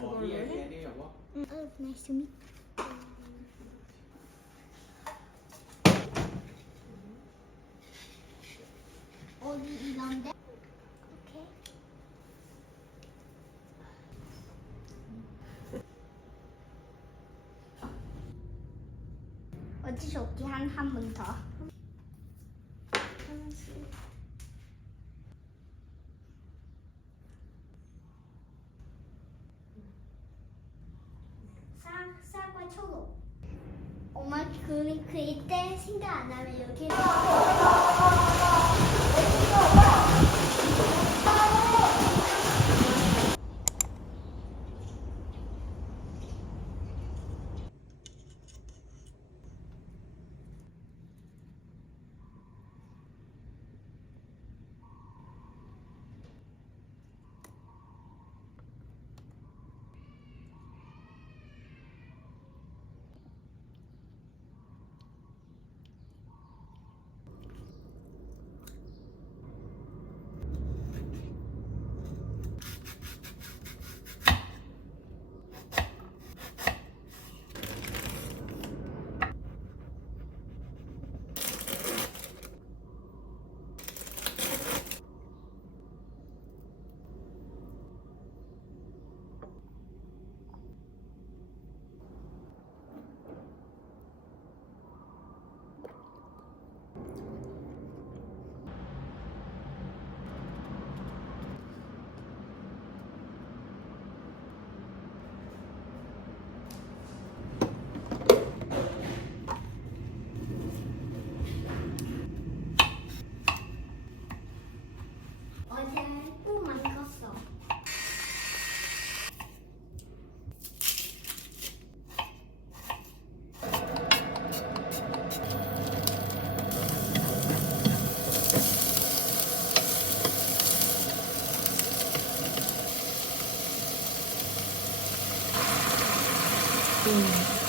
그걸로 해? 응. Oh, nice to 미 어디 이런데? 오케이. 어디서 오기 한한 번 더. 싹, 싹과 초록. 엄마 그 그릴 때 생각 안 하면 이렇게. 어제 꿀 많이 컸어. 오.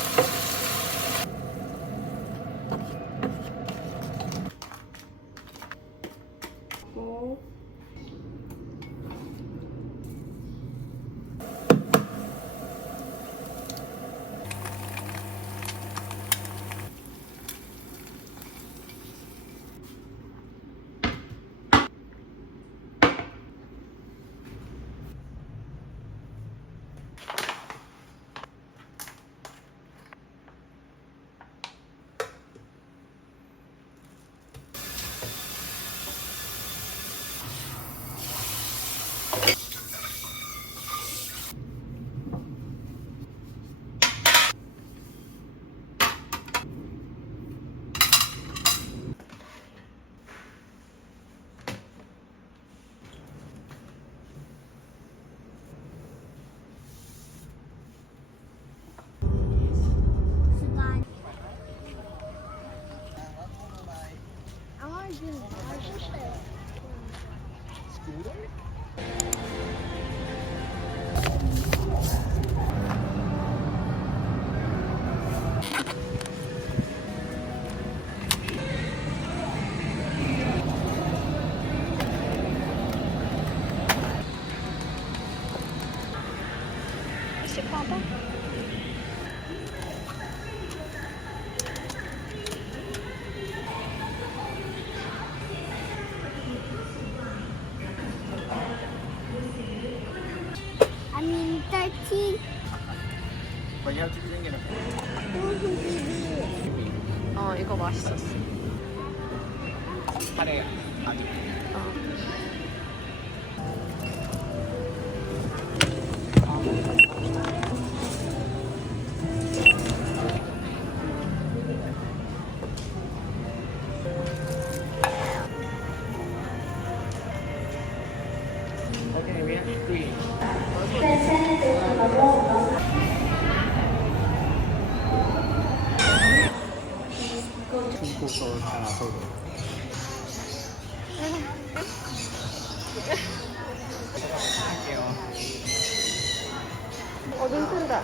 딸기 어, 이거 맛있었어. 카레 아직 어. 어 잘하고 할게요 어, 눈 뜬다.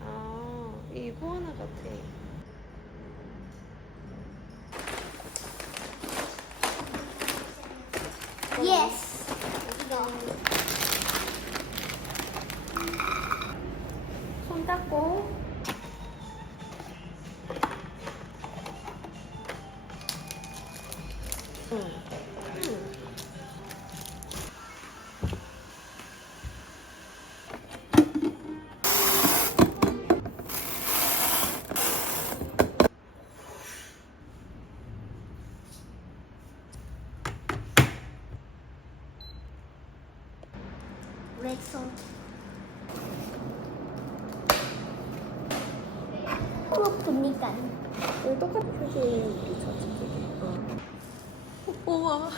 아, 이거 하나 같아. 예스 이거 손 닦고. 응. 응. 렉소 또 보니까 똑같은 표시 저쪽에. 어. 우와.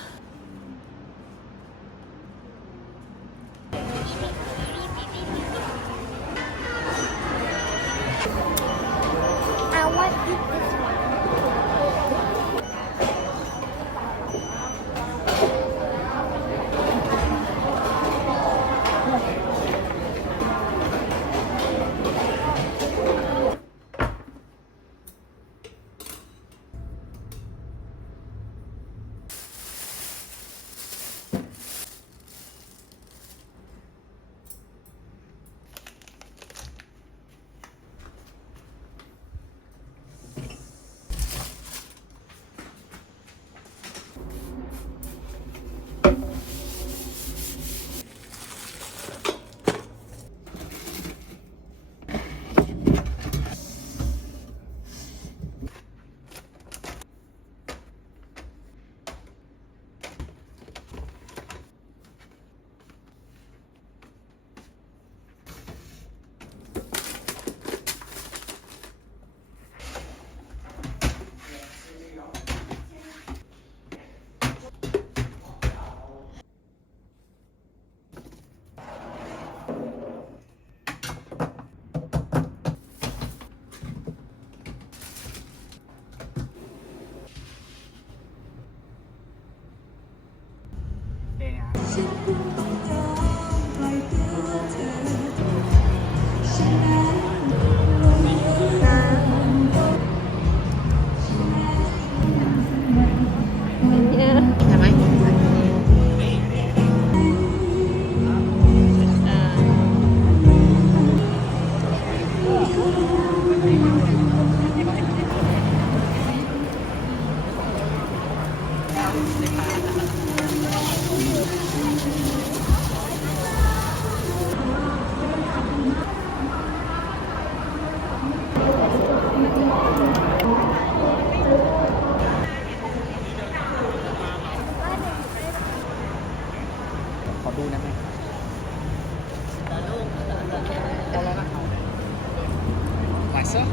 있어?